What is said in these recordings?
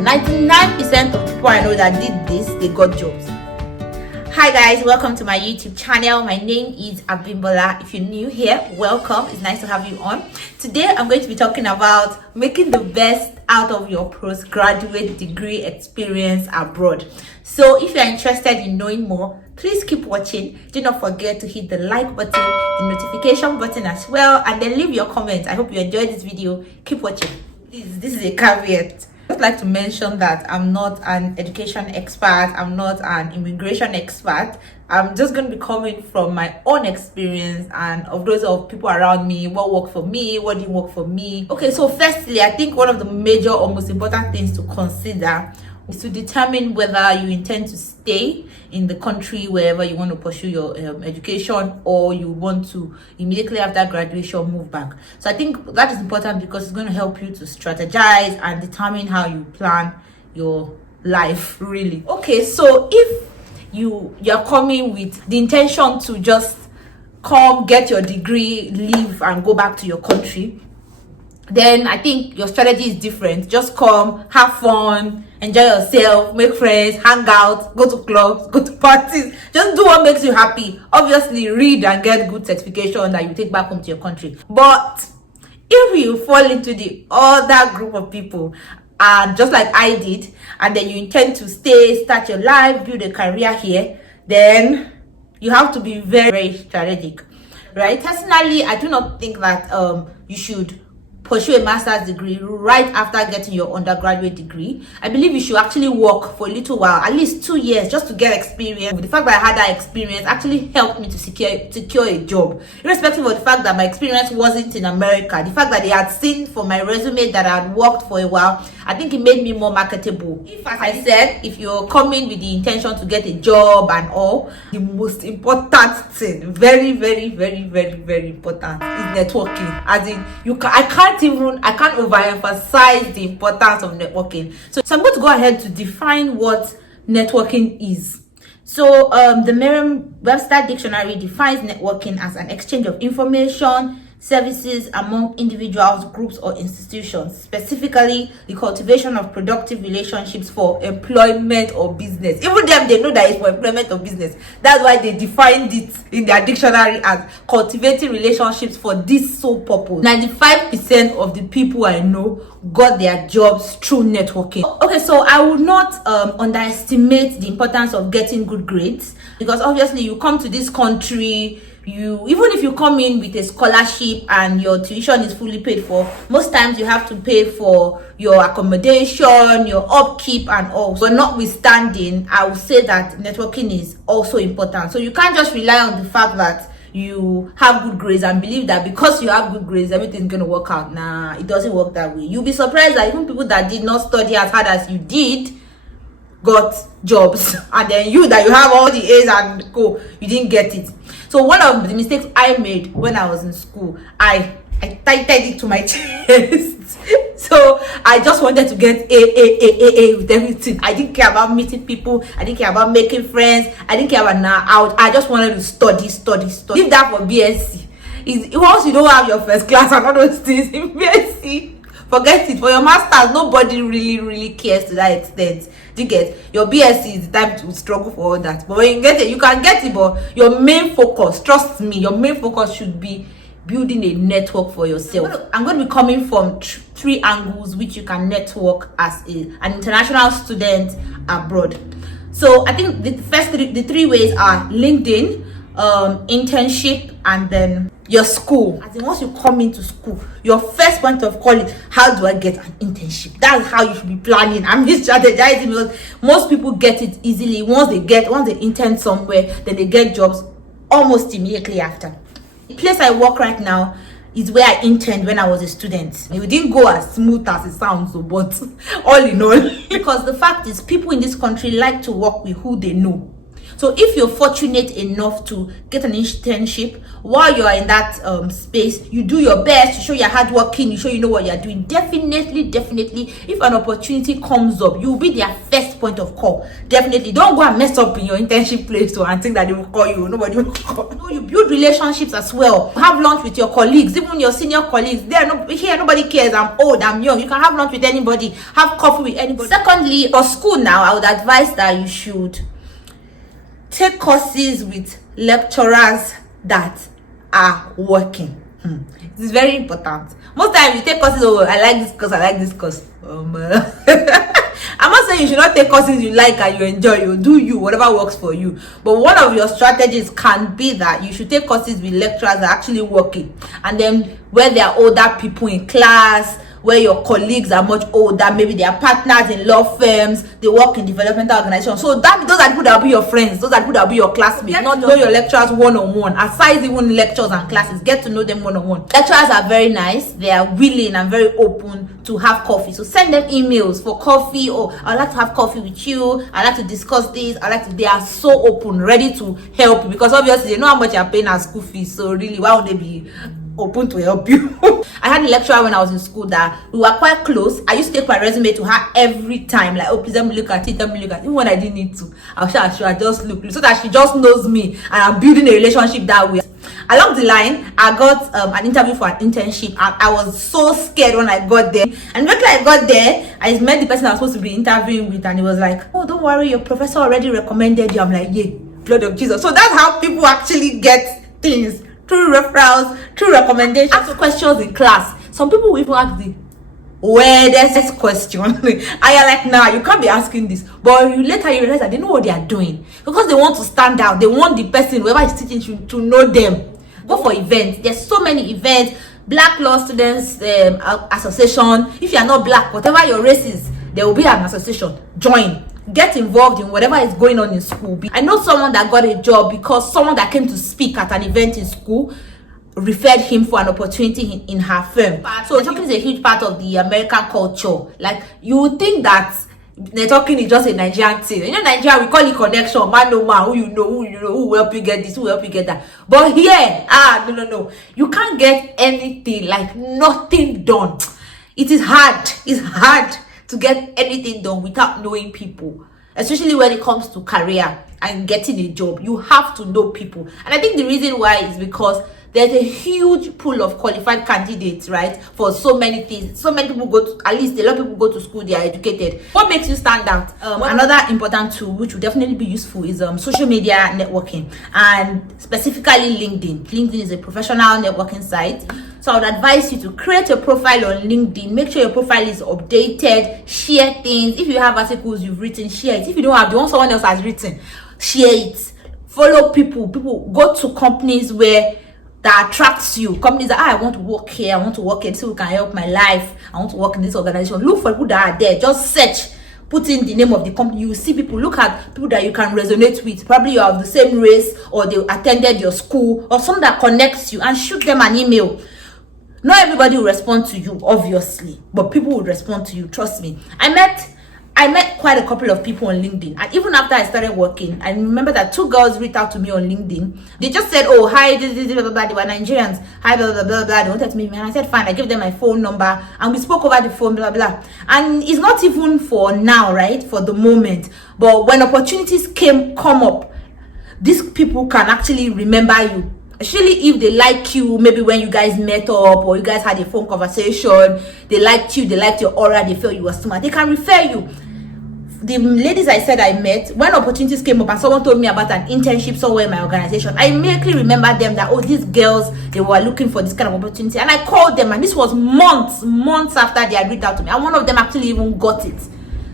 99% of people I know that did this, they got jobs. Hi guys, welcome to my YouTube channel. My name is Abimbola. If you're new here, welcome. It's nice to have you on. Today I'm going to be talking about making the best out of your postgraduate degree experience abroad. So if you're interested in knowing more, please keep watching. Do not forget to hit the like button, the notification button as well, and then leave your comments. I hope you enjoyed this video. Keep watching. This is a caveat. I would like to mention that I'm not an education expert, I'm not an immigration expert. I'm just going to be coming from my own experience and of those of people around me, what worked for me, what didn't work for me. Okay, so firstly, I think one of the major or most important things to consider is to determine whether you intend to stay in the country wherever you want to pursue your education, or you want to immediately after graduation move back. So I think that is important because it's going to help you to strategize and determine how you plan your life, really. Okay, so if you're coming with the intention to just come, get your degree, leave and go back to your country, then I think your strategy is different. Just come, have fun, enjoy yourself, make friends, hang out, go to clubs, go to parties. Just do what makes you happy. Obviously, read and get good certification that you take back home to your country. But if you fall into the other group of people, and just like I did, and then you intend to stay, start your life, build a career here, then you have to be very, very strategic, right? Personally, I do not think that you should pursue a master's degree right after getting your undergraduate degree. I believe you should actually work for a little while, at least 2 years, just to get experience. The fact that I had that experience actually helped me to secure a job, irrespective of the fact that my experience wasn't in America. The fact that they had seen for my resume that I had worked for a while, I think it made me more marketable. If, as I said, if you're coming with the intention to get a job and all, the most important thing, very, very, very, very, very important, is networking. As in, I can't overemphasize the importance of networking. So I'm going to go ahead to define what networking is. So the Merriam-Webster dictionary defines networking as an exchange of information, services among individuals, groups, or institutions, specifically the cultivation of productive relationships for employment or business. Even them, they know that it's for employment or business. That's why they defined it in their dictionary as cultivating relationships for this sole purpose. 95% of the people I know got their jobs through networking. Okay, so I would not underestimate the importance of getting good grades, because obviously you come to this country, even if you come in with a scholarship and your tuition is fully paid for, most times you have to pay for your accommodation, your upkeep and all. But notwithstanding, I would say that networking is also important. So you can't just rely on the fact that you have good grades and believe that because you have good grades everything's gonna work out. Nah, it doesn't work that way. You'll be surprised that even people that did not study as hard as you did got jobs, and then you that you have all the A's and go, you didn't get it. So one of the mistakes I made when I was in school, I tightened it to my chest. So I just wanted to get A with everything. I didn't care about meeting people. I didn't care about making friends. I didn't care about out. I just wanted to study. Leave that for BSc. Once you don't have your first class and all those things in BSc, forget it. For your masters, nobody really cares to that extent. You get your BSc is the time to struggle for all that. But when you get it, you can get it. But your main focus, trust me, your main focus should be building a network for yourself. I'm going to be coming from three angles which you can network as an international student abroad. So I think the three ways are LinkedIn, internship, and then your school. As in, once you come into school, your first point of call is, how do I get an internship? That's how you should be planning. I'm just strategizing because most people get it easily. Once they intern somewhere, then they get jobs almost immediately after. The place I work right now is where I interned when I was a student. It didn't go as smooth as it sounds, but all in all, because the fact is, people in this country like to work with who they know. So if you're fortunate enough to get an internship while you're in that space, you do your best, you show you're hardworking, you show you know what you're doing. Definitely, if an opportunity comes up, you'll be their first point of call. Definitely don't go and mess up in your internship place and think that they will call you. Nobody will call. No, you build relationships as well. Have lunch with your colleagues, even your senior colleagues. Here nobody cares. I'm old, I'm young. You can have lunch with anybody, have coffee with anybody. Secondly, for school now, I would advise that you should take courses with lecturers that are working. It's very important. Most times you take courses, I like this course. I'm not saying you should not take courses you like and you enjoy. You do you, whatever works for you. But one of your strategies can be that you should take courses with lecturers that are actually working, and then where there are older people in class, where your colleagues are much older, maybe they are partners in law firms, they work in developmental organizations. So those are people that will be your friends, those are people that will be your classmates. Not know your lecturers one-on-one. Aside even lectures and classes, get to know them one-on-one. Lecturers are very nice, they are willing and very open to have coffee. So send them emails for coffee, or I'd like to have coffee with you, I'd like to discuss this, they are so open, ready to help you, because obviously they know how much you're paying as school fees. So really, why would they be open to help you? I had a lecturer when I was in school that we were quite close. I used to take my resume to her every time, like, oh, please let me look at it, even when I didn't need to. I just look, so that she just knows me, and I'm building a relationship that way. Along the line, I got an interview for an internship, and I was so scared when I got there. And when I got there, I met the person I was supposed to be interviewing with, and he was like, oh, don't worry, your professor already recommended you. I'm like, yeah, blood of Jesus. So that's how people actually get things, through referrals, through recommendations. Ask questions in class. Some people will even ask the weirdest question. And you're like, nah, you can't be asking this. But later you realize that they know what they are doing, because they want to stand out. They want the person, whoever is teaching, to know them. Go for events. There's so many events. Black Law Students Association. If you are not black, whatever your race is, there will be an association. Join. Get involved in whatever is going on in school. I know someone that got a job because someone that came to speak at an event in school referred him for an opportunity in her firm. So networking is a huge part of the American culture. Like, you would think that networking is just a Nigerian thing. You know, Nigeria, we call it connection, man no man, who you know, who will help you get this, who will help you get that. But here, no. You can't get anything, like nothing done. It is hard. It's hard to get anything done without knowing people, especially when it comes to career and getting a job. You have to know people. And I think the reason why is because there's a huge pool of qualified candidates, right, for so many things. So many people at least a lot of people go to school, they are educated. What makes you stand out? Another important tool which will definitely be useful is social media networking, and specifically LinkedIn. LinkedIn is a professional networking site. So I would advise you to create a profile on LinkedIn. Make sure your profile is updated. Share things. If you have articles you've written, share it. If you don't have the one someone else has written, share it. Follow people. Go to companies that attracts you. Companies that, I want to work here, I want to work here, so who can help my life, I want to work in this organization. Look for people that are there. Just search, put in the name of the company. You will see people. Look at people that you can resonate with. Probably you have the same race, or they attended your school, or something that connects you, and shoot them an email. Not everybody will respond to you, obviously, but people will respond to you. Trust me. I met quite a couple of people on LinkedIn, and even after I started working, I remember that 2 girls reached out to me on LinkedIn. They just said, oh, hi, blah, blah, blah, blah. They were Nigerians. Hi, blah, blah, blah, blah. They wanted to meet me, and I said, fine. I gave them my phone number, and we spoke over the phone, blah, blah. And it's not even for now, right, for the moment, but when opportunities come up, these people can actually remember you. Especially if they like you, maybe when you guys met up or you guys had a phone conversation, they liked you, they liked your aura, they felt you were smart, they can refer you. The ladies I said I met, when opportunities came up and someone told me about an internship somewhere in my organization, I immediately remembered them that, oh, these girls, they were looking for this kind of opportunity. And I called them, and this was months after they had reached out to me. And one of them actually even got it.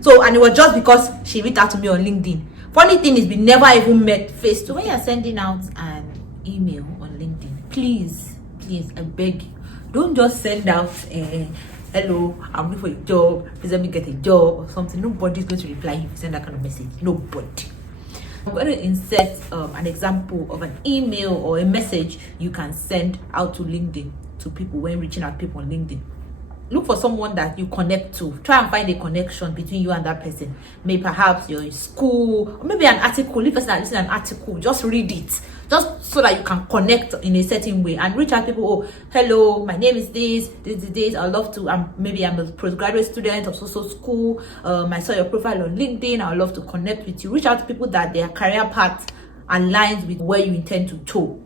So, and it was just because she reached out to me on LinkedIn. Funny thing is, we never even met face to face. When you're sending out an email on LinkedIn, please, I beg you, don't just send out hello, I'm looking for a job, please let me get a job or something. Nobody's going to reply if you send that kind of message. Nobody. I'm going to insert an example of an email or a message you can send out to LinkedIn to people when reaching out to people on LinkedIn. look for someone that you connect to. Try and find a connection between you and that person. Maybe perhaps you're in school, or maybe an article. If person that listen an article, just read it, just so that you can connect in a certain way and reach out to people. Oh, hello, my name is this. I love to. Maybe I'm a postgraduate student of so school. I saw your profile on LinkedIn. I would love to connect with you. Reach out to people that their career path aligns with where you intend to go.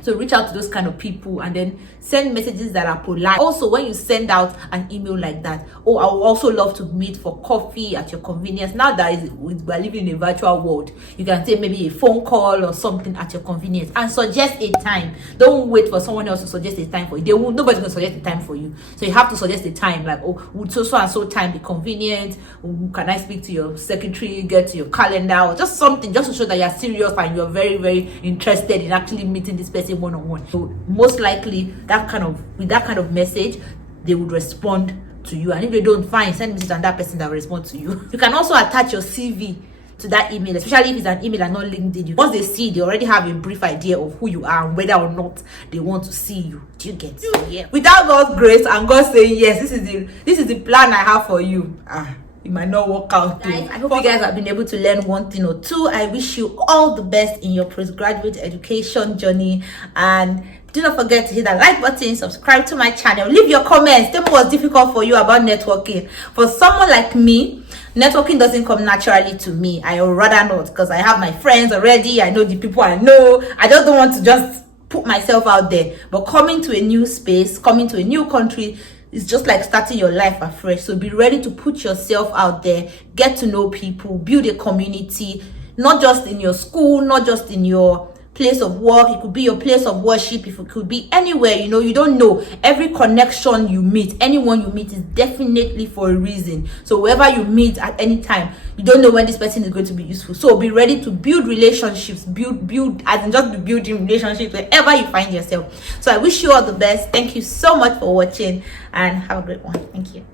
So reach out to those kind of people and then send messages that are polite. Also, when you send out an email like that, oh, I would also love to meet for coffee at your convenience. Now that we're living in a virtual world, you can say maybe a phone call or something at your convenience and suggest a time. Don't wait for someone else to suggest a time for you. Nobody's going to suggest a time for you. So you have to suggest a time, like, oh, would so and so time be convenient? Can I speak to your secretary, get to your calendar, or just something just to show that you're serious and you're very, very interested in actually meeting this person one-on-one. So most likely with that kind of message, they would respond to you. And if they don't, fine, send message and that person that will respond to you. You can also attach your CV to that email, especially if it's an email and not LinkedIn. Once they see, they already have a brief idea of who you are and whether or not they want to see you. Do you get it? Yeah. Without God's grace and God saying yes, this is the plan I have for you. It might not work out. Guys, I hope you guys have been able to learn one thing or two. I wish you all the best in your postgraduate education journey, and do not forget to hit that like button, subscribe to my channel, leave your comments. Tell me what's difficult for you about networking. For someone like me, networking doesn't come naturally to me. I would rather not, because I have my friends already. I know the people I know. I just don't want to just put myself out there. But coming to a new space, coming to a new country, it's just like starting your life afresh. So be ready to put yourself out there, get to know people, build a community, not just in your school, not just in your place of work. It could be your place of worship. If it could be anywhere, you don't know. Every connection you meet, anyone you meet, is definitely for a reason. So whoever you meet at any time, you don't know when this person is going to be useful. So be ready to build relationships, build as in just be building relationships wherever you find yourself. So I wish you all the best. Thank you so much for watching and have a great one. Thank you.